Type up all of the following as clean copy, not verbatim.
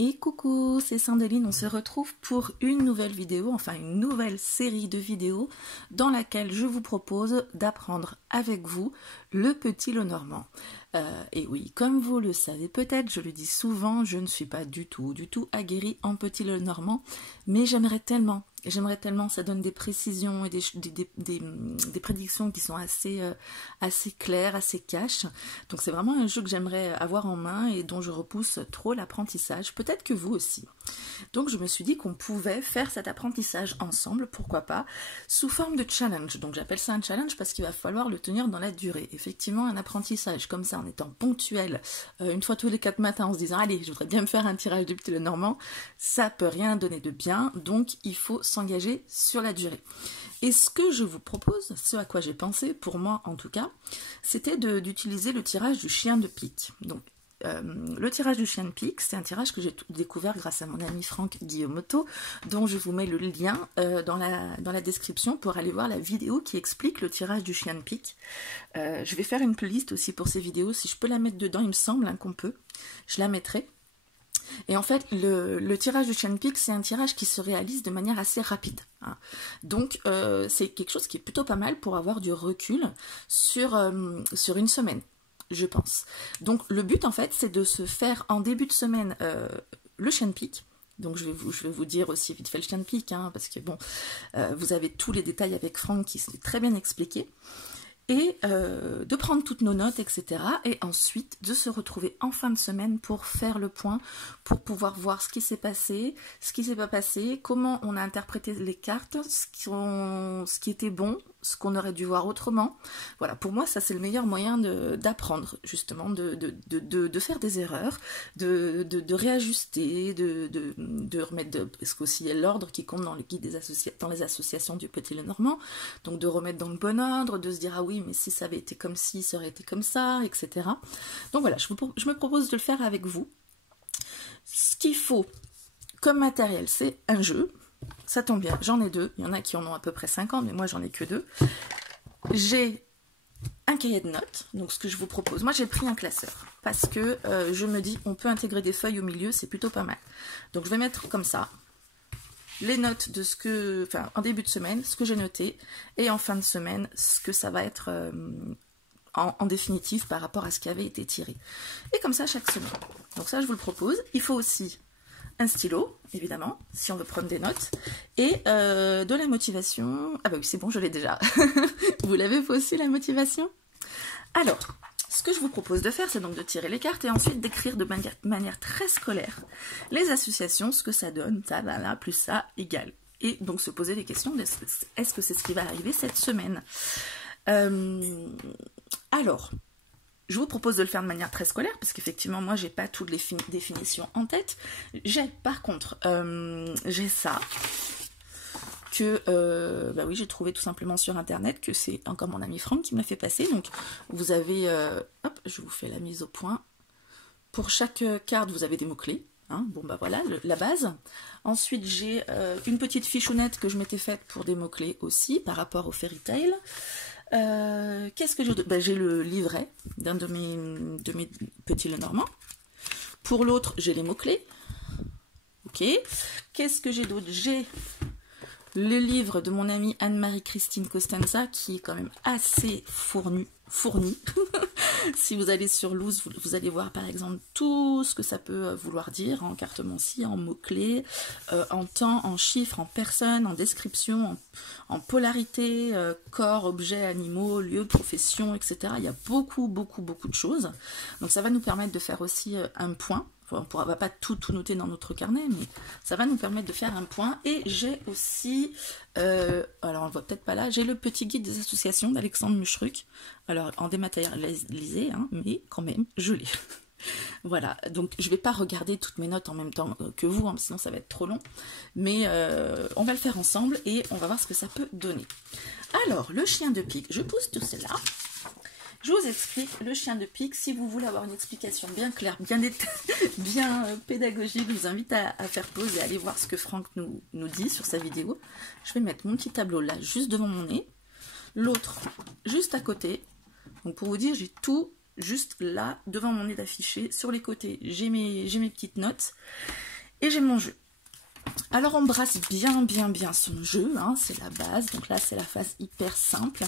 Et coucou, c'est Sandeline, on se retrouve pour une nouvelle vidéo, enfin une nouvelle série de vidéos dans laquelle je vous propose d'apprendre avec vous le petit Lenormand. Et oui, comme vous le savez peut-être, je le dis souvent, je ne suis pas du tout aguerrie en petit Lenormand, mais j'aimerais tellement, ça donne des précisions et des prédictions qui sont assez claires, assez cash. Donc c'est vraiment un jeu que j'aimerais avoir en main et dont je repousse trop l'apprentissage, peut-être que vous aussi. Donc je me suis dit qu'on pouvait faire cet apprentissage ensemble, pourquoi pas, sous forme de challenge. Donc j'appelle ça un challenge parce qu'il va falloir le tenir dans la durée. Effectivement, un apprentissage comme ça, en étant ponctuel, une fois tous les 4 matins, en se disant « Allez, je voudrais bien me faire un tirage du petit Lenormand », ça peut rien donner de bien, donc il faut s'engager sur la durée. Et ce que je vous propose, ce à quoi j'ai pensé, pour moi en tout cas, c'était d'utiliser le tirage du chien de pique. Donc, le tirage du chien de pique, c'est un tirage que j'ai découvert grâce à mon ami Franck Guillaumetot, dont je vous mets le lien dans la description pour aller voir la vidéo qui explique le tirage du chien de pique. Je vais faire une playlist aussi pour ces vidéos, si je peux la mettre dedans, il me semble qu'on peut, je la mettrai. Et en fait, le tirage du chien de pique, c'est un tirage qui se réalise de manière assez rapide. Hein. Donc, c'est quelque chose qui est plutôt pas mal pour avoir du recul sur une semaine, je pense. Donc, le but, en fait, c'est de se faire en début de semaine le chien de pique. Donc, je vais vous dire aussi vite fait le chien de pique, hein, parce que bon, vous avez tous les détails avec Franck qui sont très bien expliqués. Et de prendre toutes nos notes, etc. Et ensuite de se retrouver en fin de semaine pour faire le point, pour pouvoir voir ce qui s'est passé, ce qui s'est pas passé, comment on a interprété les cartes, ce qui était bon, ce qu'on aurait dû voir autrement. Voilà, pour moi, ça c'est le meilleur moyen d'apprendre, justement, de faire des erreurs, de réajuster, de remettre, parce qu'aussi il y a l'ordre qui compte dans le guide dans les associations du petit Lenormand, donc de remettre dans le bon ordre, de se dire, ah oui, mais si ça avait été comme ci, ça aurait été comme ça, etc. Donc voilà, je me propose de le faire avec vous. Ce qu'il faut comme matériel, c'est un jeu. Ça tombe bien, j'en ai 2. Il y en a qui en ont à peu près 50, mais moi j'en ai que 2. J'ai un cahier de notes. Donc ce que je vous propose, moi j'ai pris un classeur. Parce que je me dis, on peut intégrer des feuilles au milieu, c'est plutôt pas mal. Donc je vais mettre comme ça les notes de ce que, enfin en début de semaine, ce que j'ai noté, et en fin de semaine, ce que ça va être en définitive par rapport à ce qui avait été tiré. Et comme ça chaque semaine. Donc ça je vous le propose. Il faut aussi un stylo, évidemment, si on veut prendre des notes, et de la motivation. Ah bah oui, c'est bon, je l'ai déjà. Vous l'avez vous aussi, la motivation? Alors, ce que je vous propose de faire, c'est donc de tirer les cartes et ensuite d'écrire de manière très scolaire les associations, ce que ça donne, ça, là, plus ça, égale. Et donc se poser des questions, est-ce que c'est ce qui va arriver cette semaine? Alors, je vous propose de le faire de manière très scolaire, parce qu'effectivement, moi, j'ai pas toutes les définitions en tête. J'ai, par contre, j'ai ça, que, bah oui, j'ai trouvé tout simplement sur Internet, que c'est encore mon ami Franck qui m'a fait passer. Donc, vous avez, hop, je vous fais la mise au point. Pour chaque carte, vous avez des mots-clés. Hein, bon, bah voilà, la base. Ensuite, j'ai une petite fichounette que je m'étais faite pour des mots-clés aussi, par rapport au Fairy Tail. Qu'est-ce que j'ai d'autre? Ben, j'ai le livret d'un de mes petits Lenormand. Pour l'autre, j'ai les mots-clés. Ok. Qu'est-ce que j'ai d'autre? J'ai le livre de mon amie Anne-Marie-Christine Costanza, qui est quand même assez fourni. Si vous allez sur Loose, vous allez voir par exemple tout ce que ça peut vouloir dire en carte-mancie, en mots-clés, en temps, en chiffres, en personnes, en description, en polarité, corps, objets, animaux, lieux, profession, etc. Il y a beaucoup de choses. Donc ça va nous permettre de faire aussi un point. On ne va pas tout noter dans notre carnet, mais ça va nous permettre de faire un point. Et j'ai aussi, alors on ne voit peut-être pas là, j'ai le petit guide des associations d'Alexandre Muchruc. Alors en dématérialisé, hein, mais quand même, je l'ai. Voilà, donc je ne vais pas regarder toutes mes notes en même temps que vous, hein, sinon ça va être trop long. Mais on va le faire ensemble et on va voir ce que ça peut donner. Alors, le chien de pique, je pousse tout cela. Je vous explique le chien de pique. Si vous voulez avoir une explication bien claire, bien pédagogique, je vous invite à faire pause et à aller voir ce que Franck nous dit sur sa vidéo. Je vais mettre mon petit tableau là, juste devant mon nez. L'autre, juste à côté. Donc pour vous dire, j'ai tout juste là, devant mon nez d'affiché. Sur les côtés, j'ai mes petites notes. Et j'ai mon jeu. Alors on brasse bien son jeu, hein, c'est la base. Donc là c'est la phase hyper simple,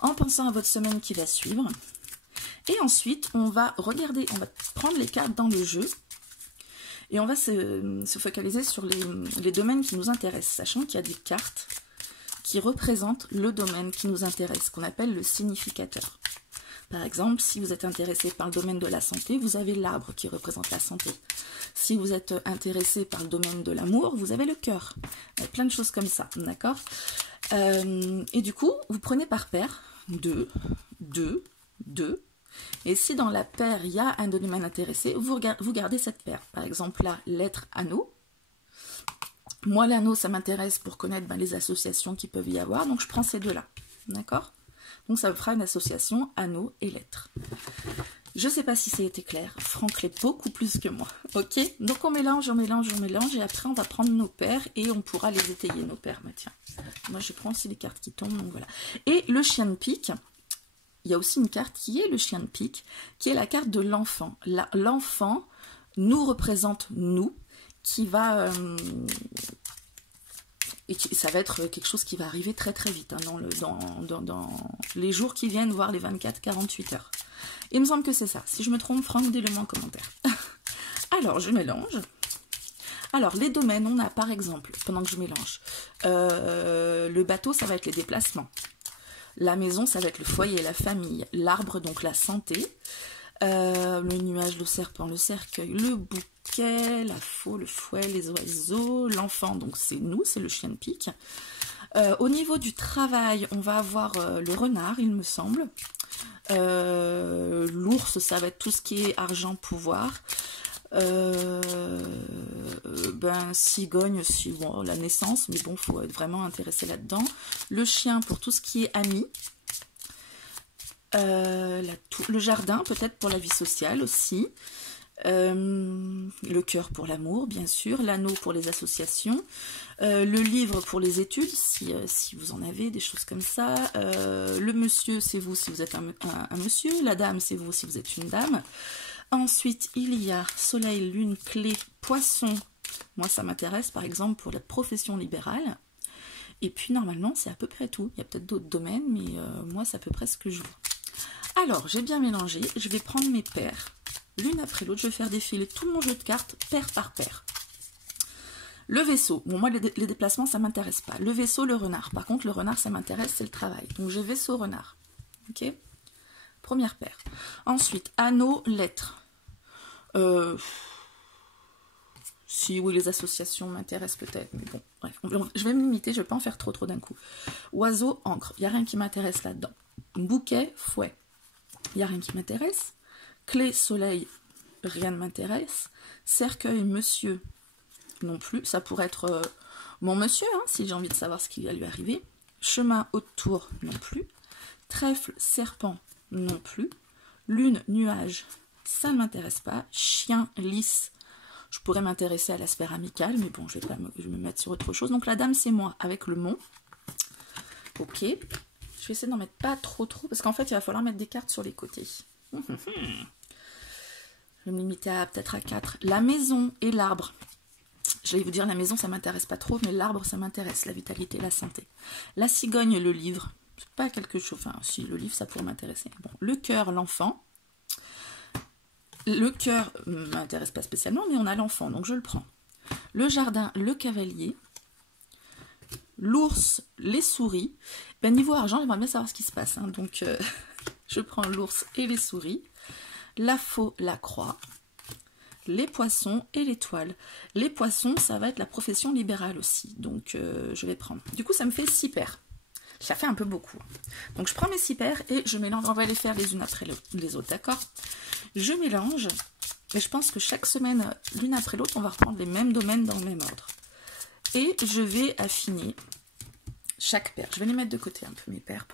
en pensant à votre semaine qui va suivre. Et ensuite on va regarder, on va prendre les cartes dans le jeu. Et on va se focaliser sur les domaines qui nous intéressent, sachant qu'il y a des cartes qui représentent le domaine qui nous intéresse, qu'on appelle le significateur. Par exemple, si vous êtes intéressé par le domaine de la santé, vous avez l'arbre qui représente la santé. Si vous êtes intéressé par le domaine de l'amour, vous avez le cœur. Plein de choses comme ça, d'accord? Et du coup, vous prenez par paire 2, 2, 2. Et si dans la paire, il y a un domaine intéressé, vous gardez cette paire. Par exemple, là, lettre anneau. Moi, l'anneau, ça m'intéresse pour connaître les associations qui peuvent y avoir. Donc, je prends ces deux-là. D'accord? Donc, ça me fera une association anneau et lettres. Je ne sais pas si ça a été clair. Franck l'est beaucoup plus que moi. Ok? Donc, on mélange. Et après, on va prendre nos paires et on pourra les étayer, nos paires. Bah, tiens. Moi, je prends aussi les cartes qui tombent. Donc, voilà. Et le chien de pique. Il y a aussi une carte qui est le chien de pique, qui est la carte de l'enfant. L'enfant nous représente nous, qui va... et ça va être quelque chose qui va arriver très vite, hein, dans les jours qui viennent, voire les 24-48 heures. Il me semble que c'est ça. Si je me trompe, Franck, dis-le-moi en commentaire. Alors, je mélange. Alors, les domaines, on a par exemple, pendant que je mélange, le bateau, ça va être les déplacements. La maison, ça va être le foyer, la famille. L'arbre, donc la santé. Le nuage, le serpent, le cercueil, le bouquet, la faux, le fouet, les oiseaux. L'enfant, donc c'est nous, c'est le chien de pique. Au niveau du travail, on va avoir le renard, il me semble. L'ours, ça va être tout ce qui est argent, pouvoir. Cigogne, bon, la naissance, mais bon, faut être vraiment intéressé là-dedans. Le chien pour tout ce qui est ami. Le jardin, peut-être pour la vie sociale aussi. Le cœur pour l'amour, bien sûr. L'anneau pour les associations. Le livre pour les études, si vous en avez, des choses comme ça. Le monsieur, c'est vous si vous êtes un monsieur. La dame, c'est vous si vous êtes une dame. Ensuite, il y a soleil, lune, clé, poisson. Moi, ça m'intéresse, par exemple, pour la profession libérale. Et puis, normalement, c'est à peu près tout. Il y a peut-être d'autres domaines, mais moi, c'est à peu près ce que je vois. Alors, j'ai bien mélangé. Je vais prendre mes paires, l'une après l'autre. Je vais faire défiler tout mon jeu de cartes, paire par paire. Le vaisseau. Bon, moi, les déplacements, ça ne m'intéresse pas. Le vaisseau, le renard. Par contre, le renard, ça m'intéresse, c'est le travail. Donc, j'ai vaisseau, renard. Ok ? Première paire. Ensuite, anneau, lettres. Si, oui, les associations m'intéressent peut-être, mais bon, bref. Je vais me limiter, je ne vais pas en faire trop d'un coup. Oiseau, encre. Il n'y a rien qui m'intéresse là-dedans. Bouquet, fouet. Il n'y a rien qui m'intéresse. Clé, soleil, rien ne m'intéresse. Cercueil, monsieur, non plus. Ça pourrait être mon monsieur, hein, si j'ai envie de savoir ce qui va lui arriver. Chemin, haute tour, non plus. Trèfle, serpent, non plus. Lune, nuage, ça ne m'intéresse pas. Chien, lys, je pourrais m'intéresser à l'aspect amical, mais bon, je vais me mettre sur autre chose. Donc la dame, c'est moi, avec le mont. Ok. Je vais essayer d'en mettre pas trop, parce qu'en fait, il va falloir mettre des cartes sur les côtés. Je vais me limiter peut-être à 4. La maison et l'arbre. Je vais vous dire, la maison, ça m'intéresse pas trop, mais l'arbre, ça m'intéresse, la vitalité, la santé. La cigogne, le livre. C'est pas quelque chose, enfin, si, le livre, ça pourrait m'intéresser. Bon, le cœur, l'enfant. Le cœur ne m'intéresse pas spécialement, mais on a l'enfant, donc je le prends. Le jardin, le cavalier. L'ours, les souris. Niveau argent, j'aimerais bien savoir ce qui se passe. Hein, donc, je prends l'ours et les souris. La faux, la croix. Les poissons et l'étoile. Les poissons, ça va être la profession libérale aussi. Donc, je vais prendre. Du coup, ça me fait 6 paires. Ça fait un peu beaucoup. Donc, je prends mes 6 paires et je mélange. On va les faire les unes après les autres, d'accord? Je mélange. Et je pense que chaque semaine, l'une après l'autre, on va reprendre les mêmes domaines dans le même ordre. Et je vais affiner chaque paire. Je vais les mettre de côté un peu, mes paires,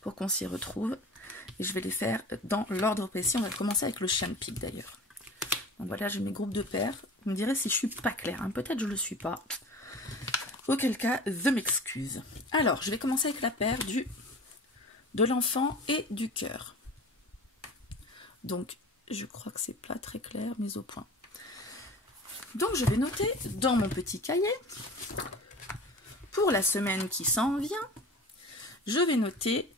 pour qu'on s'y retrouve. Et je vais les faire dans l'ordre précis. On va commencer avec le chien de pique, d'ailleurs. Donc voilà, j'ai mes groupes de paires. Vous me direz si je suis pas claire. Hein. Peut-être je ne le suis pas. Auquel cas, je m'excuse. Alors, je vais commencer avec la paire de l'enfant et du cœur. Donc, je crois que c'est pas très clair, mais au point. Donc je vais noter dans mon petit cahier, pour la semaine qui s'en vient, je vais noter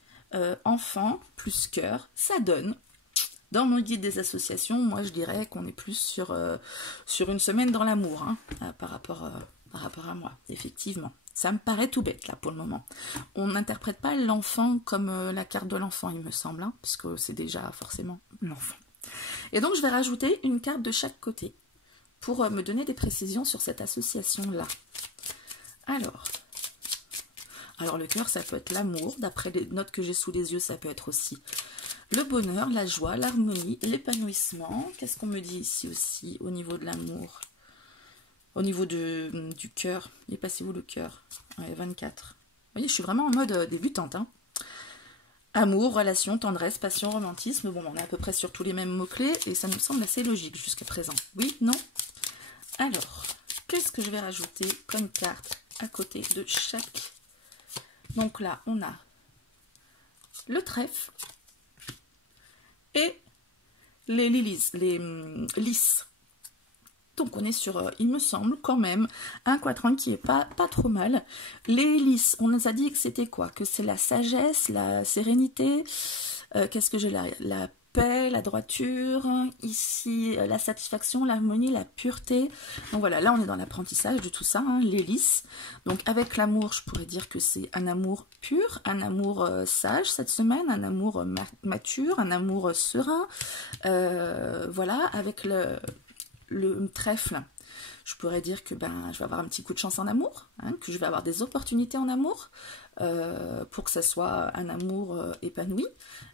enfant plus cœur, ça donne. Dans mon guide des associations, moi je dirais qu'on est plus sur une semaine dans l'amour, hein, par rapport à moi, effectivement. Ça me paraît tout bête là pour le moment. On n'interprète pas l'enfant comme la carte de l'enfant, il me semble, hein, parce que c'est déjà forcément l'enfant. Et donc je vais rajouter une carte de chaque côté pour me donner des précisions sur cette association-là. Alors le cœur, ça peut être l'amour. D'après les notes que j'ai sous les yeux, ça peut être aussi le bonheur, la joie, l'harmonie, l'épanouissement. Qu'est-ce qu'on me dit ici aussi au niveau de l'amour? Au niveau du cœur. Il est passé où le cœur? Ouais, 24. Vous voyez, je suis vraiment en mode débutante. Hein. Amour, relation, tendresse, passion, romantisme. Bon, on est à peu près sur tous les mêmes mots-clés et ça nous semble assez logique jusqu'à présent. Oui, non? Alors, qu'est-ce que je vais rajouter comme carte à côté de chaque... Donc là, on a le trèfle et les lys. Donc on est sur, il me semble, quand même, un quatrain qui est pas trop mal. Les lys, on nous a dit que c'était quoi? Que c'est la sagesse, la sérénité, qu'est-ce que j'ai là? La paix, la droiture, ici la satisfaction, l'harmonie, la pureté. Donc voilà, là on est dans l'apprentissage de tout ça, hein, les lys. Donc avec l'amour, je pourrais dire que c'est un amour pur, un amour sage cette semaine, un amour mature, un amour serein. Voilà, avec le trèfle, je pourrais dire que je vais avoir un petit coup de chance en amour, hein, que je vais avoir des opportunités en amour, pour que ça soit un amour épanoui.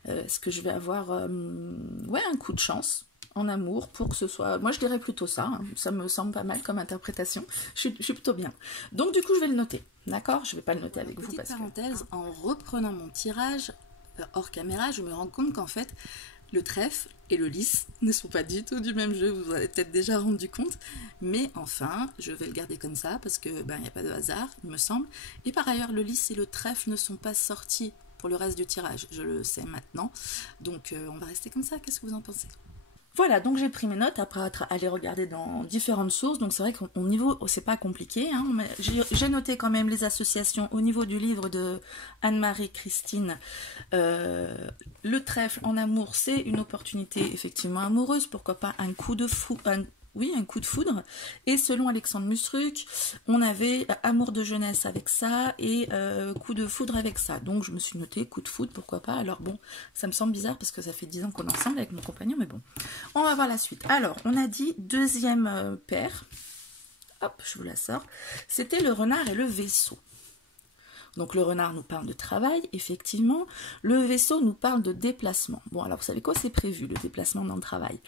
Est-ce que je vais avoir ouais, un coup de chance en amour pour que ce soit... Moi, je dirais plutôt ça. Hein, ça me semble pas mal comme interprétation. Je suis plutôt bien. Donc, du coup, je vais le noter. D'accord? Je ne vais pas le noter avec vous. Petite parenthèse, en reprenant mon tirage hors caméra, je me rends compte qu'en fait, le trèfle et le lys ne sont pas du tout du même jeu, vous vous avez peut-être déjà rendu compte, mais enfin, je vais le garder comme ça parce que il n'y a pas de hasard, il me semble. Et par ailleurs, le lys et le trèfle ne sont pas sortis pour le reste du tirage, je le sais maintenant. Donc on va rester comme ça, qu'est-ce que vous en pensez? Voilà, donc j'ai pris mes notes après aller regarder dans différentes sources. Donc c'est vrai qu'au niveau, c'est pas compliqué, hein, mais j'ai noté quand même les associations au niveau du livre de Anne-Marie Christine. Le trèfle en amour, c'est une opportunité effectivement amoureuse, pourquoi pas un coup de fou, un coup de foudre. Et selon Alexandre Musruc, on avait amour de jeunesse avec ça et coup de foudre avec ça. Donc je me suis noté coup de foudre, pourquoi pas. Alors bon, ça me semble bizarre parce que ça fait 10 ans qu'on est ensemble avec mon compagnon, mais bon. On va voir la suite. Alors, on a dit deuxième paire. Hop, je vous la sors. C'était le renard et le vaisseau. Donc le renard nous parle de travail, effectivement. Le vaisseau nous parle de déplacement. Bon, alors vous savez quoi, c'est prévu, le déplacement dans le travail.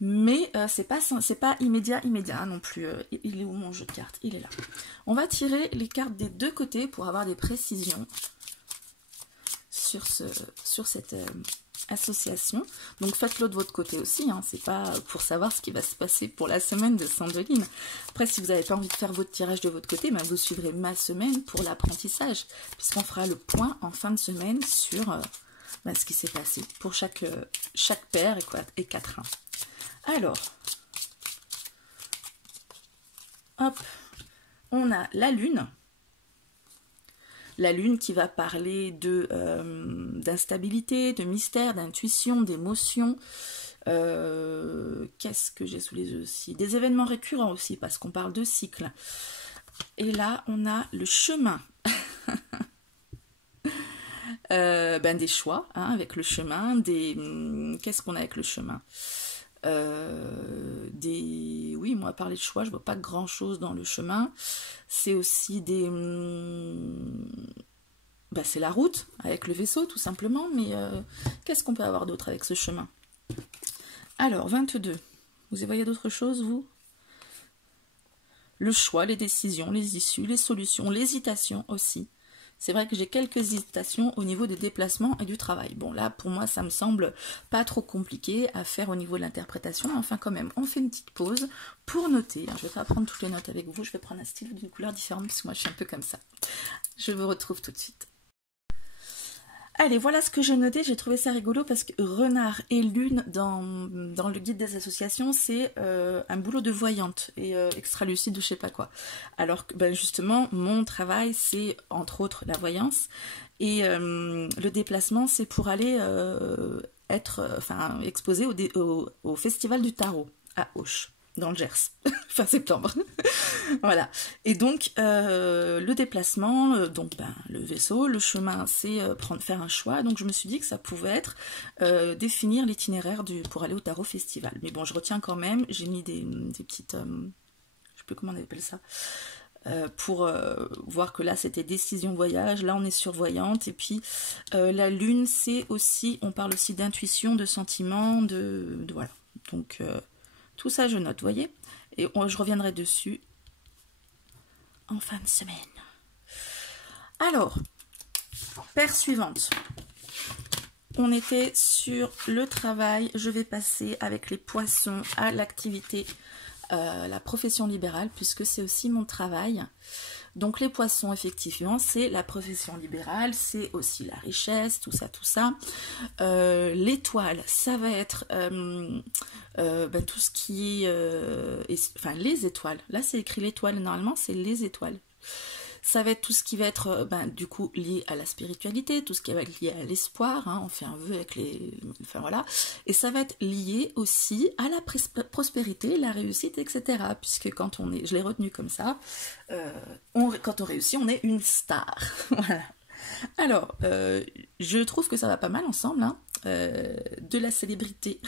Mais c'est pas immédiat non plus. Il est où mon jeu de cartes? Il est là. On va tirer les cartes des deux côtés pour avoir des précisions sur cette association. Donc faites-le de votre côté aussi, hein. C'est pas pour savoir ce qui va se passer pour la semaine de Sandeline. Après, si vous n'avez pas envie de faire votre tirage de votre côté, vous suivrez ma semaine pour l'apprentissage, puisqu'on fera le point en fin de semaine sur ce qui s'est passé pour chaque paire et quatrain. Alors, hop, on a la lune. La lune qui va parler d'instabilité, de mystère, d'intuition, d'émotion. Qu'est-ce que j'ai sous les yeux aussi? Des événements récurrents aussi, parce qu'on parle de cycle. Et là, on a le chemin. Des choix, hein, avec le chemin. Qu'est-ce qu'on a avec le chemin? Oui, moi, à parler de choix, je vois pas grand chose dans le chemin. C'est aussi c'est la route avec le vaisseau tout simplement, mais qu'est-ce qu'on peut avoir d'autre avec ce chemin? Alors 22, vous y voyez d'autres choses, vous? Le choix, les décisions, les issues, les solutions, l'hésitation aussi. C'est vrai que j'ai quelques hésitations au niveau des déplacements et du travail. Bon, là, pour moi, ça me semble pas trop compliqué à faire au niveau de l'interprétation. Enfin, quand même, on fait une petite pause pour noter. Je ne vais pas prendre toutes les notes avec vous. Je vais prendre un stylo d'une couleur différente, parce que moi, je suis un peu comme ça. Je vous retrouve tout de suite. Allez, voilà ce que j'ai noté, j'ai trouvé ça rigolo parce que renard et lune dans le guide des associations, c'est un boulot de voyante et extra-lucide ou je sais pas quoi. Alors que ben justement, mon travail, c'est entre autres la voyance et le déplacement, c'est pour aller être exposé au Festival du Tarot à Auch, dans le Gers, fin septembre. Voilà. Et donc, le déplacement, le vaisseau, le chemin, c'est faire un choix. Donc, je me suis dit que ça pouvait être définir l'itinéraire pour aller au Tarot Festival. Mais bon, je retiens quand même, j'ai mis des petites... je sais plus comment on appelle ça. Pour voir que là, c'était décision voyage. Là, on est sur voyante. Et puis, la lune, c'est aussi... On parle aussi d'intuition, de sentiment, de voilà. Donc, tout ça, je note, vous voyez. Et je reviendrai dessus en fin de semaine. Alors, paire suivante. On était sur le travail. Je vais passer avec les poissons à l'activité, la profession libérale, puisque c'est aussi mon travail. Donc les poissons, effectivement, c'est la profession libérale, c'est aussi la richesse, tout ça, tout ça. L'étoile, ça va être tout ce qui est... les étoiles. Là, c'est écrit l'étoile, normalement, c'est les étoiles. Ça va être tout ce qui va être, du coup, lié à la spiritualité, tout ce qui va être lié à l'espoir, hein, on fait un vœu avec les... Enfin, voilà. Et ça va être lié aussi à la prospérité, la réussite, etc. Puisque quand on est... Je l'ai retenu comme ça, quand on réussit, on est une star. Voilà. Alors, je trouve que ça va pas mal ensemble, hein, de la célébrité...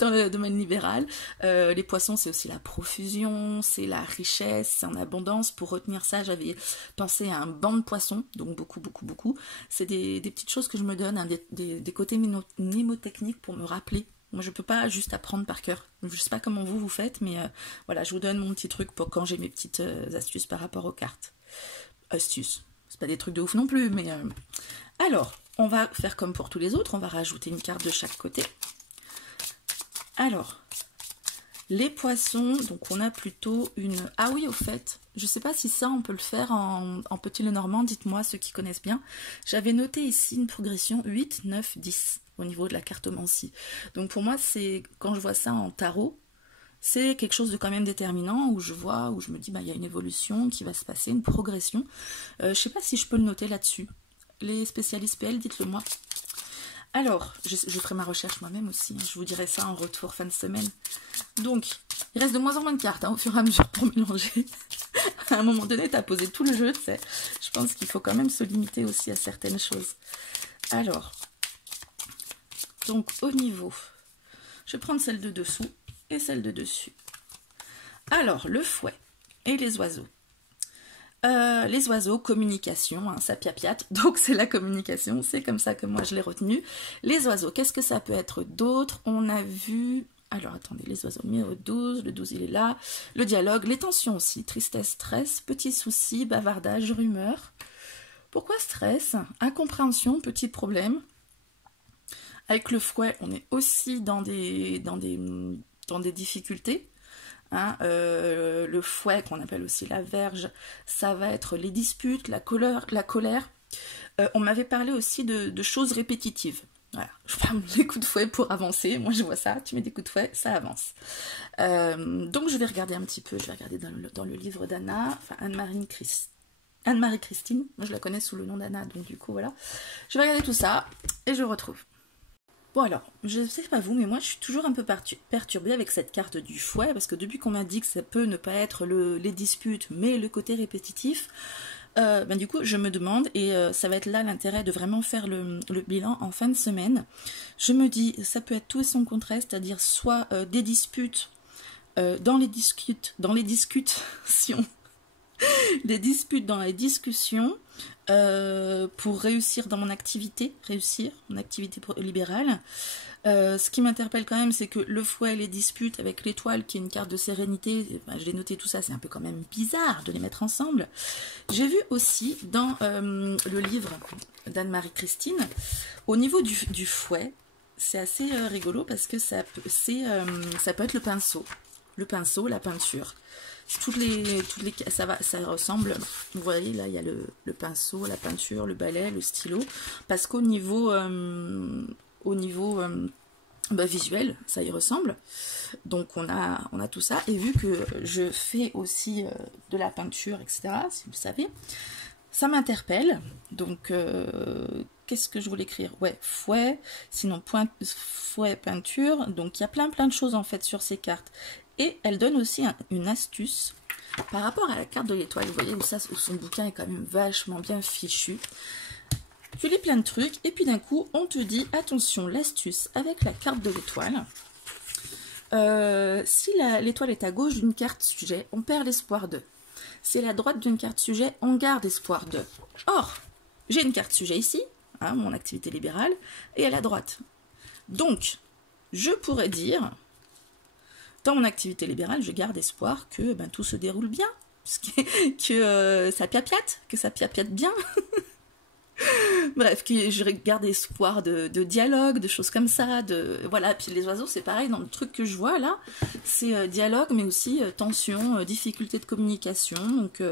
Dans le domaine libéral, les poissons, c'est aussi la profusion, c'est la richesse, c'est en abondance. Pour retenir ça, j'avais pensé à un banc de poissons, donc beaucoup, beaucoup, beaucoup. C'est des petites choses que je me donne, hein, des côtés mnémotechniques pour me rappeler. Moi, je peux pas juste apprendre par cœur. Je sais pas comment vous faites, mais voilà, je vous donne mon petit truc pour quand j'ai mes petites astuces par rapport aux cartes. Astuces, c'est pas des trucs de ouf non plus, mais... Alors, on va faire comme pour tous les autres, on va rajouter une carte de chaque côté. Alors, les poissons, donc on a plutôt une... Ah oui, au fait, je ne sais pas si ça, on peut le faire en petit Lenormand, dites-moi, ceux qui connaissent bien. J'avais noté ici une progression 8, 9, 10 au niveau de la cartomancie. Donc pour moi, c'est quand je vois ça en tarot, c'est quelque chose de quand même déterminant, où je me dis, il y a une évolution qui va se passer, une progression. Je ne sais pas si je peux le noter là-dessus. Les spécialistes PL, dites-le moi. Alors, je ferai ma recherche moi-même aussi, hein, je vous dirai ça en retour fin de semaine. Donc, il reste de moins en moins de cartes, hein, au fur et à mesure pour mélanger. À un moment donné, tu as posé tout le jeu, tu sais. Je pense qu'il faut quand même se limiter aussi à certaines choses. Alors, donc au niveau, je vais prendre celle de dessous et celle de dessus. Alors, le fouet et les oiseaux. Les oiseaux, communication, hein, ça piapiate, donc c'est la communication, c'est comme ça que moi je l'ai retenu. Les oiseaux, qu'est-ce que ça peut être d'autre? On a vu, alors attendez, les oiseaux, numéro 12, le 12 il est là, le dialogue, les tensions aussi, tristesse, stress, petits soucis, bavardage, rumeur. Pourquoi stress? Incompréhension, petit problème. Avec le fouet, on est aussi dans des difficultés. Hein, le fouet, qu'on appelle aussi la verge, ça va être les disputes, la colère. On m'avait parlé aussi de choses répétitives. Voilà, je ferme les coups de fouet pour avancer. Moi, je vois ça, tu mets des coups de fouet, ça avance. Donc, je vais regarder un petit peu. Je vais regarder dans le livre d'Anna, enfin Anne-Marie Christine. Moi, je la connais sous le nom d'Anna, donc du coup, voilà. Je vais regarder tout ça et je retrouve. Bon alors, je ne sais pas vous, mais moi je suis toujours un peu perturbée avec cette carte du fouet, parce que depuis qu'on m'a dit que ça peut ne pas être les disputes, mais le côté répétitif, du coup je me demande, et ça va être là l'intérêt de vraiment faire le bilan en fin de semaine, je me dis, ça peut être tout et son contraire, c'est-à-dire soit des disputes dans les discussions, des disputes dans les discussions, pour réussir dans mon activité, libérale. Ce qui m'interpelle quand même, c'est que le fouet, les disputes avec l'étoile, qui est une carte de sérénité, je l'ai noté tout ça, c'est un peu quand même bizarre de les mettre ensemble. J'ai vu aussi dans le livre d'Anne-Marie Christine, au niveau du fouet, c'est assez rigolo parce que ça peut être le pinceau. le pinceau, la peinture. Ça ressemble, vous voyez là il y a le pinceau, la peinture, le balai, le stylo, parce qu'au niveau, visuel, ça y ressemble. Donc on a tout ça, et vu que je fais aussi de la peinture, etc., si vous le savez, ça m'interpelle. Donc qu'est-ce que je voulais écrire? Ouais, fouet, sinon fouet, peinture. Donc il y a plein de choses en fait sur ces cartes. Et elle donne aussi une astuce par rapport à la carte de l'étoile. Vous voyez où son bouquin est quand même vachement bien fichu. Tu lis plein de trucs et puis d'un coup on te dit attention, l'astuce avec la carte de l'étoile. Si l'étoile est à gauche d'une carte sujet, on perd l'espoir de. Si elle est à droite d'une carte sujet, on garde espoir de. Or, j'ai une carte sujet ici, hein, mon activité libérale, et elle est à droite. Donc, je pourrais dire, dans mon activité libérale, je garde espoir que tout se déroule bien, que ça piapiate bien. Bref, que je garde espoir de dialogue, de choses comme ça, voilà. Puis les oiseaux, c'est pareil, dans le truc que je vois là, c'est dialogue, mais aussi tension, difficulté de communication. Donc,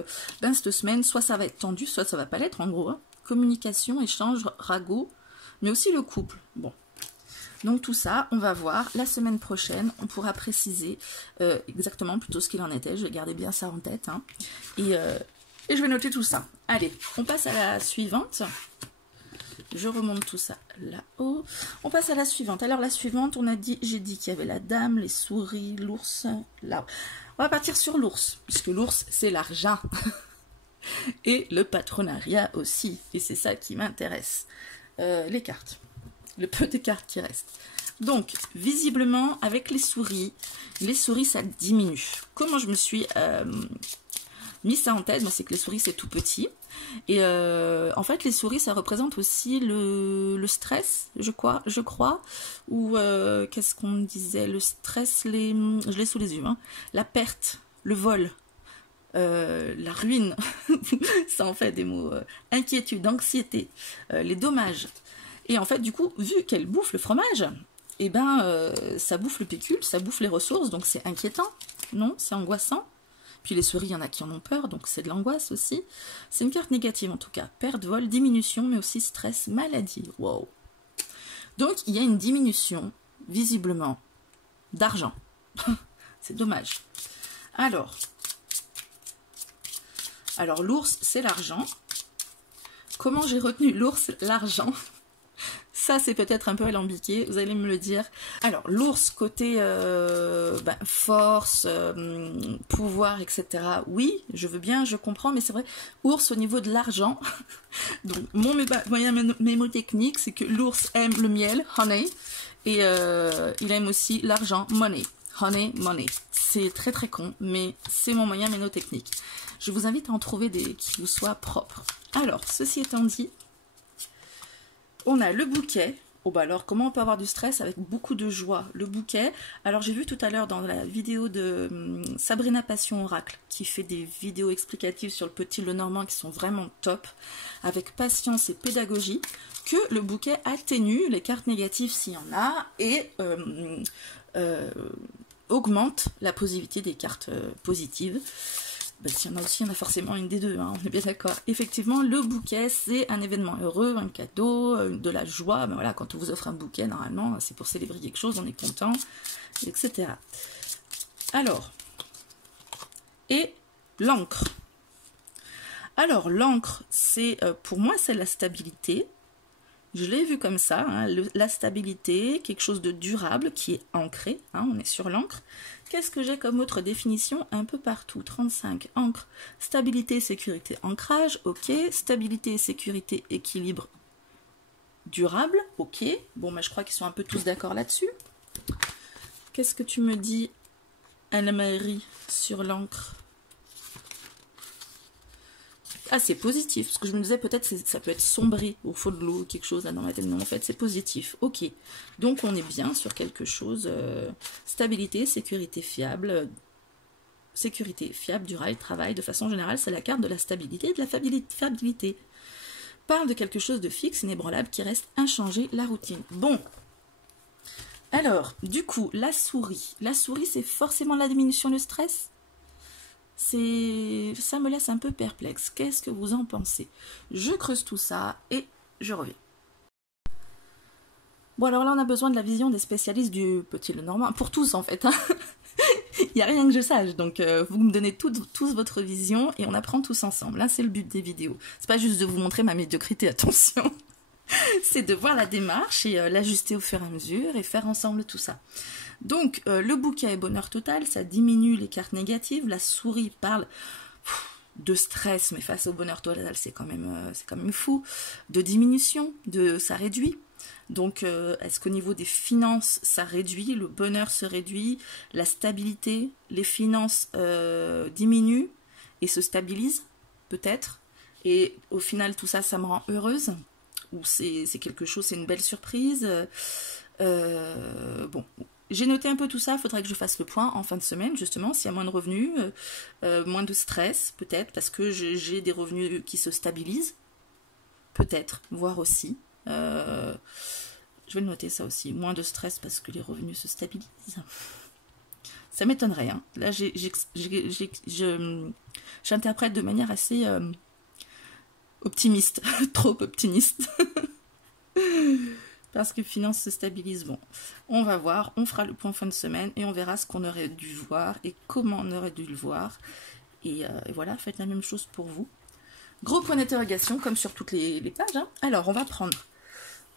cette semaine, soit ça va être tendu, soit ça va pas l'être, en gros. Hein. Communication, échange, ragot, mais aussi le couple. Bon. Donc tout ça, on va voir. La semaine prochaine, on pourra préciser exactement plutôt ce qu'il en était. Je vais garder bien ça en tête. Hein. Et je vais noter tout ça. Allez, on passe à la suivante. Je remonte tout ça là-haut. On passe à la suivante. Alors la suivante, j'ai dit qu'il y avait la dame, les souris, l'ours, là. On va partir sur l'ours, puisque l'ours, c'est l'argent. Et le patronariat aussi. Et c'est ça qui m'intéresse. Les cartes. Le peu de cartes qui restent. Donc, visiblement, avec les souris, ça diminue. Comment je me suis mis ça en tête? C'est que les souris, c'est tout petit. Et en fait, les souris, ça représente aussi le stress, je crois. Ou qu'est-ce qu'on me disait? Le stress, je l'ai sous les yeux. Hein. La perte, le vol, la ruine. Ça en fait des mots. Inquiétude, anxiété, les dommages. Et en fait, du coup, vu qu'elle bouffe le fromage, ça bouffe le pécule, ça bouffe les ressources, donc c'est inquiétant, non? C'est angoissant. Puis les souris, il y en a qui en ont peur, donc c'est de l'angoisse aussi. C'est une carte négative en tout cas. Perte, vol, diminution, mais aussi stress, maladie. Wow. Donc, il y a une diminution, visiblement, d'argent. C'est dommage. Alors l'ours, c'est l'argent. Comment j'ai retenu l'ours, l'argent? Ça, c'est peut-être un peu alambiqué, vous allez me le dire. Alors, l'ours, côté force, pouvoir, etc. Oui, je veux bien, je comprends, mais c'est vrai, ours au niveau de l'argent. Donc, mon mémotechnique, c'est que l'ours aime le miel, honey, et il aime aussi l'argent, money. Honey, money. C'est très très con, mais c'est mon moyen mémotechnique. Je vous invite à en trouver des qui vous soient propres. Alors, ceci étant dit, on a le bouquet. Oh bah alors, comment on peut avoir du stress avec beaucoup de joie? Le bouquet. Alors, j'ai vu tout à l'heure dans la vidéo de Sabrina Passion Oracle, qui fait des vidéos explicatives sur le petit Lenormand qui sont vraiment top, avec patience et pédagogie, que le bouquet atténue les cartes négatives s'il y en a, et augmente la positivité des cartes positives. S'il y en a aussi, il y en a forcément une des deux, hein, on est bien d'accord. Effectivement, le bouquet, c'est un événement heureux, un cadeau, de la joie. Ben voilà, quand on vous offre un bouquet, normalement, c'est pour célébrer quelque chose, on est content, etc. Alors, et l'encre. Alors, l'encre, c'est, pour moi, c'est la stabilité. Je l'ai vu comme ça, hein, la stabilité, quelque chose de durable qui est ancré, hein, on est sur l'encre. Qu'est-ce que j'ai comme autre définition? Un peu partout, 35, encre, stabilité, sécurité, ancrage, ok, stabilité, sécurité, équilibre, durable, ok. Bon, je crois qu'ils sont un peu tous d'accord là-dessus. Qu'est-ce que tu me dis, Anne-Marie, sur l'encre? Ah, c'est positif, parce que je me disais peut-être ça peut être sombré au fond de l'eau, quelque chose là dans ma tête, non en fait c'est positif, ok. Donc on est bien sur quelque chose, stabilité, sécurité fiable, durable, travail, de façon générale c'est la carte de la stabilité et de la fiabilité. Parle de quelque chose de fixe, inébranlable, qui reste inchangé, la routine. Bon, Alors, du coup, la souris. La souris, c'est forcément la diminution de stress? Ça me laisse un peu perplexe. Qu'est-ce que vous en pensez? Je creuse tout ça et je reviens. Bon, alors là, on a besoin de la vision des spécialistes du petit Lenormand. Pour tous, en fait. Hein. Il n'y a rien que je sache. Donc, vous me donnez tous votre vision et on apprend tous ensemble. Là, c'est le but des vidéos. C'est pas juste de vous montrer ma médiocrité, attention. C'est de voir la démarche et l'ajuster au fur et à mesure et faire ensemble tout ça. Donc, le bouquet est bonheur total, ça diminue les cartes négatives. La souris parle de stress, mais face au bonheur total, c'est quand même fou. De diminution, ça réduit. Donc, est-ce qu'au niveau des finances, ça réduit, le bonheur se réduit, la stabilité, les finances diminuent et se stabilisent, peut-être. Et au final, tout ça, ça me rend heureuse. Ou c'est quelque chose, c'est une belle surprise. Bon, j'ai noté un peu tout ça, il faudrait que je fasse le point en fin de semaine, justement, s'il y a moins de revenus, moins de stress, peut-être, parce que j'ai des revenus qui se stabilisent, peut-être, voire aussi. Je vais le noter ça aussi, moins de stress parce que les revenus se stabilisent. Ça m'étonnerait, hein. Là, j'interprète de manière assez optimiste, trop optimiste. Parce que finances se stabilisent. Bon, on va voir, on fera le point fin de semaine et on verra ce qu'on aurait dû voir et comment on aurait dû le voir. Et voilà, faites la même chose pour vous. Gros point d'interrogation, comme sur toutes les pages. Hein. Alors, on va prendre...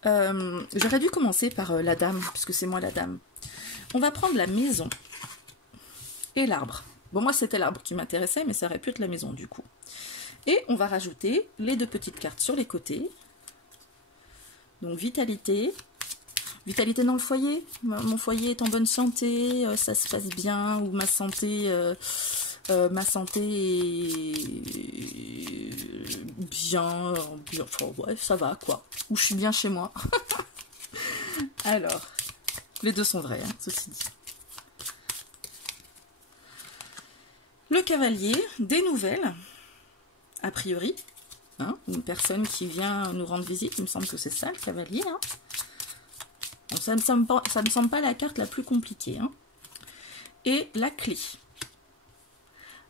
J'aurais dû commencer par la dame, puisque c'est moi la dame. On va prendre la maison et l'arbre. Bon, moi, c'était l'arbre qui m'intéressait, mais ça aurait pu être la maison, du coup. Et on va rajouter les deux petites cartes sur les côtés. Donc, vitalité. Vitalité dans le foyer. Mon foyer est en bonne santé, ça se passe bien, ou ma santé est bien, enfin, ouais, ça va, quoi. Ou je suis bien chez moi. Alors, les deux sont vrais, hein, ceci dit. Le cavalier, des nouvelles, a priori. Hein, une personne qui vient nous rendre visite, il me semble que c'est ça, le cavalier. Hein. Donc, ça ne me semble pas la carte la plus compliquée. Hein. Et la clé.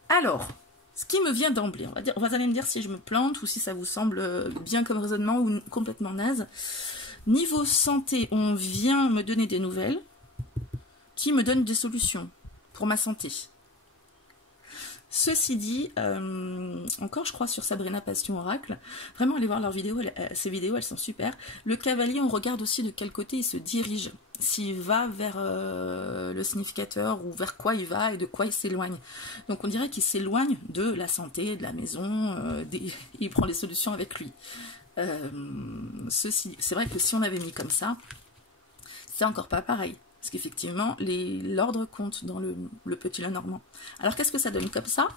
Alors, ce qui me vient d'emblée, vous allez me dire si je me plante ou si ça vous semble bien comme raisonnement ou complètement naze. Niveau santé, on vient me donner des nouvelles qui me donnent des solutions pour ma santé. Ceci dit, encore je crois sur Sabrina Passion Oracle, vraiment allez voir leurs vidéos, ces vidéos elles sont super. Le cavalier, on regarde aussi de quel côté il se dirige, s'il va vers le significateur ou vers quoi il va et de quoi il s'éloigne. Donc on dirait qu'il s'éloigne de la santé, de la maison, il prend les solutions avec lui. C'est vrai que si on avait mis comme ça, c'est encore pas pareil. Parce qu'effectivement, l'ordre compte dans le petit Lenormand. Alors, qu'est-ce que ça donne comme ça?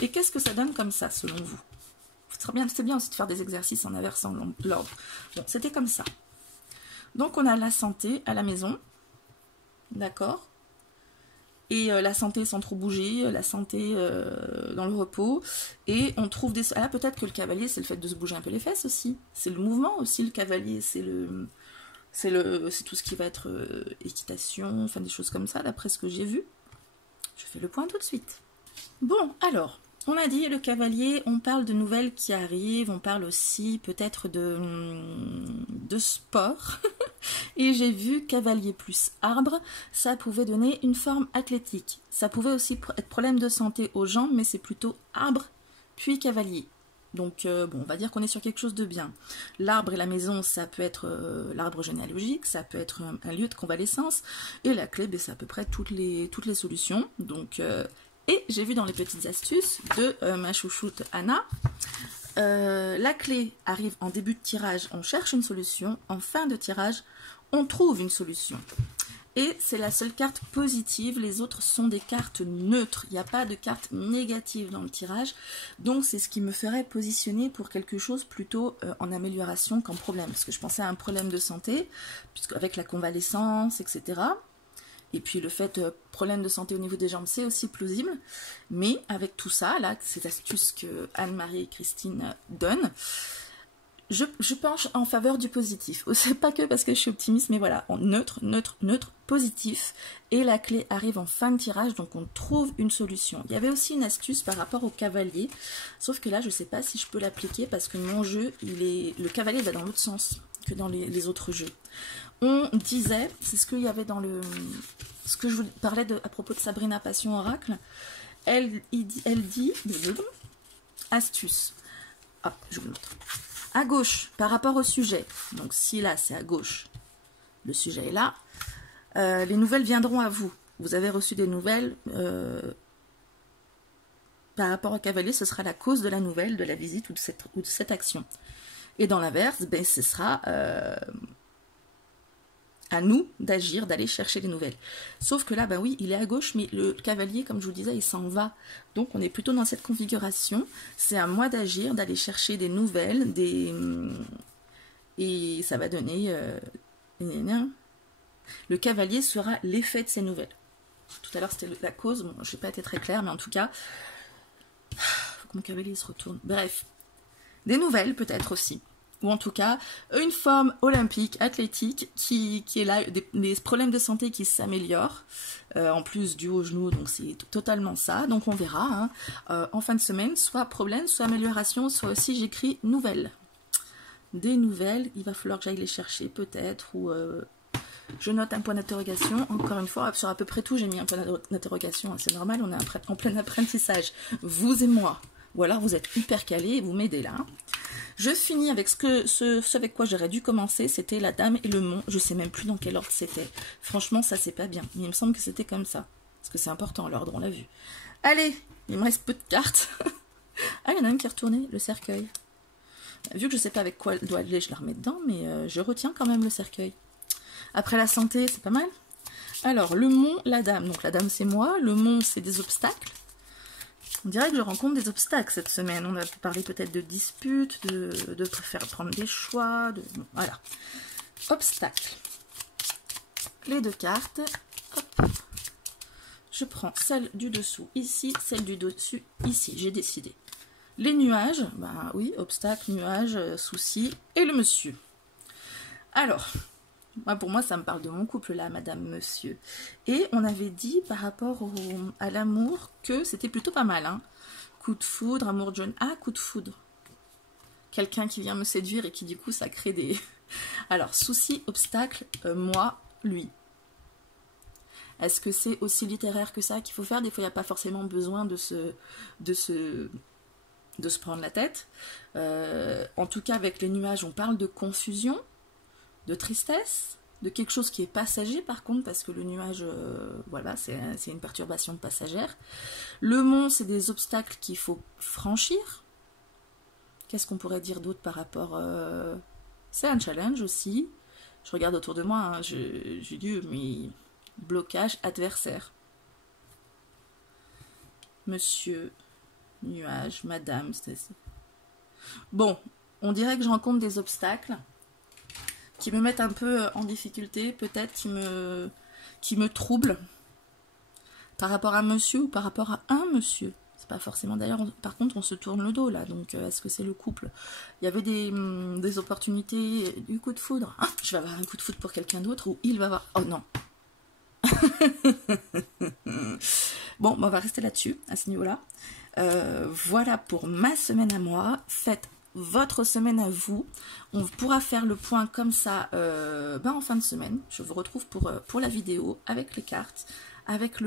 Et qu'est-ce que ça donne comme ça, selon vous? C'est bien aussi de faire des exercices en inversant l'ordre. Bon, c'était comme ça. Donc, on a la santé à la maison. D'accord? Et la santé sans trop bouger, la santé dans le repos. Et on trouve des... Ah, peut-être que le cavalier, c'est le fait de se bouger un peu les fesses aussi. C'est le mouvement aussi, le cavalier. C'est tout ce qui va être équitation, enfin des choses comme ça, d'après ce que j'ai vu. Je fais le point tout de suite. Bon, alors, on a dit le cavalier, on parle de nouvelles qui arrivent, on parle aussi peut-être de sport. Et j'ai vu cavalier plus arbre, ça pouvait donner une forme athlétique. Ça pouvait aussi être problème de santé aux jambes, mais c'est plutôt arbre puis cavalier. Donc, bon, on va dire qu'on est sur quelque chose de bien. L'arbre et la maison, ça peut être l'arbre généalogique, ça peut être un lieu de convalescence. Et la clé, ben, c'est à peu près toutes les solutions. Donc, et j'ai vu dans les petites astuces de ma chouchoute Anna, la clé arrive en début de tirage, on cherche une solution. En fin de tirage, on trouve une solution. Et c'est la seule carte positive, les autres sont des cartes neutres. Il n'y a pas de carte négative dans le tirage. Donc c'est ce qui me ferait positionner pour quelque chose plutôt en amélioration qu'en problème. Parce que je pensais à un problème de santé, avec la convalescence, etc. Et puis le fait, problème de santé au niveau des jambes, c'est aussi plausible. Mais avec tout ça, là, ces astuces que Anne-Marie et Christine donnent, je penche en faveur du positif. C'est pas que parce que je suis optimiste, mais voilà, en neutre, positif. Et la clé arrive en fin de tirage, donc on trouve une solution. Il y avait aussi une astuce par rapport au cavalier, sauf que là, je sais pas si je peux l'appliquer parce que mon jeu, le cavalier va dans l'autre sens que dans les autres jeux. On disait, c'est ce qu'il y avait dans ce que je vous parlais à propos de Sabrina Passion Oracle. Elle dit, astuce. Hop, je vous montre. À gauche, par rapport au sujet, donc si là c'est à gauche, le sujet est là, les nouvelles viendront à vous. Vous avez reçu des nouvelles, par rapport au cavalier, ce sera la cause de la nouvelle, de la visite ou de cette action. Et dans l'inverse, ben, ce sera à nous d'agir, d'aller chercher les nouvelles. Sauf que là, ben oui, il est à gauche, mais le cavalier, comme je vous disais, il s'en va. Donc on est plutôt dans cette configuration. C'est à moi d'agir, d'aller chercher des nouvelles, et ça va donner... le cavalier sera l'effet de ces nouvelles. Tout à l'heure, c'était la cause. Bon, je n'ai pas été très claire, mais en tout cas, il faut que mon cavalier se retourne. Bref, des nouvelles peut-être aussi. Ou en tout cas, une forme olympique, athlétique, qui est là, des problèmes de santé qui s'améliorent, en plus du haut genou, donc c'est totalement ça. Donc on verra, hein, en fin de semaine, soit problème, soit amélioration, soit aussi j'écris nouvelles. Des nouvelles, il va falloir que j'aille les chercher peut-être, ou je note un point d'interrogation. Encore une fois, sur à peu près tout, j'ai mis un point d'interrogation, hein, c'est normal, on est en plein apprentissage, vous et moi. Ou alors vous êtes hyper calé et vous m'aidez là. Je finis avec ce avec quoi j'aurais dû commencer, c'était la dame et le mont. Je sais même plus dans quel ordre c'était. Franchement, ça c'est pas bien. Mais il me semble que c'était comme ça. Parce que c'est important l'ordre, on l'a vu. Allez, il me reste peu de cartes. Ah, il y en a une qui est retournée, le cercueil. Vu que je sais pas avec quoi doit aller, je la remets dedans, mais je retiens quand même le cercueil. Après la santé, c'est pas mal. Alors, le mont, la dame. Donc la dame c'est moi, le mont c'est des obstacles. On dirait que je rencontre des obstacles cette semaine. On a parlé peut-être de disputes, de faire prendre des choix. Voilà. Obstacles. Les deux cartes. Hop. Je prends celle du dessous ici, celle du dessus ici. J'ai décidé. Les nuages. Ben oui, obstacles, nuages, soucis. Et le monsieur. Alors, pour moi, ça me parle de mon couple là, madame, monsieur. Et on avait dit par rapport à l'amour que c'était plutôt pas mal. Hein. Coup de foudre, amour jaune. Ah, coup de foudre. Quelqu'un qui vient me séduire et qui du coup, ça crée des... Alors, souci, obstacle, moi, lui. Est-ce que c'est aussi littéraire que ça qu'il faut faire? Des fois, il n'y a pas forcément besoin de se prendre la tête. En tout cas, avec les nuages, on parle de confusion, de tristesse, de quelque chose qui est passager par contre, parce que le nuage, voilà, c'est une perturbation passagère. Le mont, c'est des obstacles qu'il faut franchir. Qu'est-ce qu'on pourrait dire d'autre par rapport... c'est un challenge aussi. Je regarde autour de moi, hein, j'ai dit, mais blocage, adversaire. Monsieur, nuage, madame, c'est... Bon, on dirait que je rencontre des obstacles qui me mettent un peu en difficulté, peut-être qui me troublent par rapport à monsieur ou par rapport à un monsieur. C'est pas forcément, d'ailleurs, par contre, on se tourne le dos, là, donc est-ce que c'est le couple? Il y avait des opportunités, du coup de foudre. Ah, je vais avoir un coup de foudre pour quelqu'un d'autre, ou il va avoir... Oh non. Bon, on va rester là-dessus, à ce niveau-là. Voilà pour ma semaine à moi. Faites votre semaine à vous. On pourra faire le point comme ça en fin de semaine. Je vous retrouve pour la vidéo avec les cartes, avec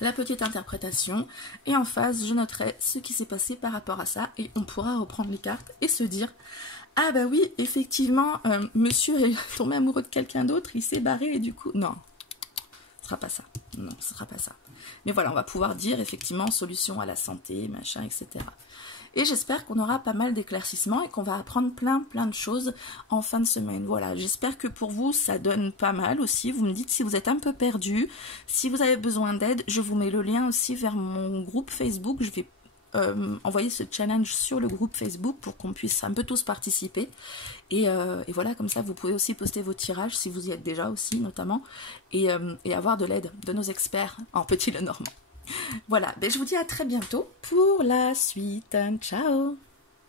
la petite interprétation. Et en face, je noterai ce qui s'est passé par rapport à ça. Et on pourra reprendre les cartes et se dire... Ah bah oui, effectivement, monsieur est tombé amoureux de quelqu'un d'autre, il s'est barré et du coup... Non, ce sera pas ça. Non, ce sera pas ça. Mais voilà, on va pouvoir dire effectivement solution à la santé, machin, etc. Et j'espère qu'on aura pas mal d'éclaircissements et qu'on va apprendre plein de choses en fin de semaine. Voilà, j'espère que pour vous, ça donne pas mal aussi. Vous me dites si vous êtes un peu perdu, si vous avez besoin d'aide, je vous mets le lien aussi vers mon groupe Facebook. Je vais envoyer ce challenge sur le groupe Facebook pour qu'on puisse un peu tous participer. Et voilà, comme ça, vous pouvez aussi poster vos tirages, si vous y êtes déjà aussi, notamment, et avoir de l'aide de nos experts en Petit Lenormand. Voilà, ben, je vous dis à très bientôt pour la suite. Ciao!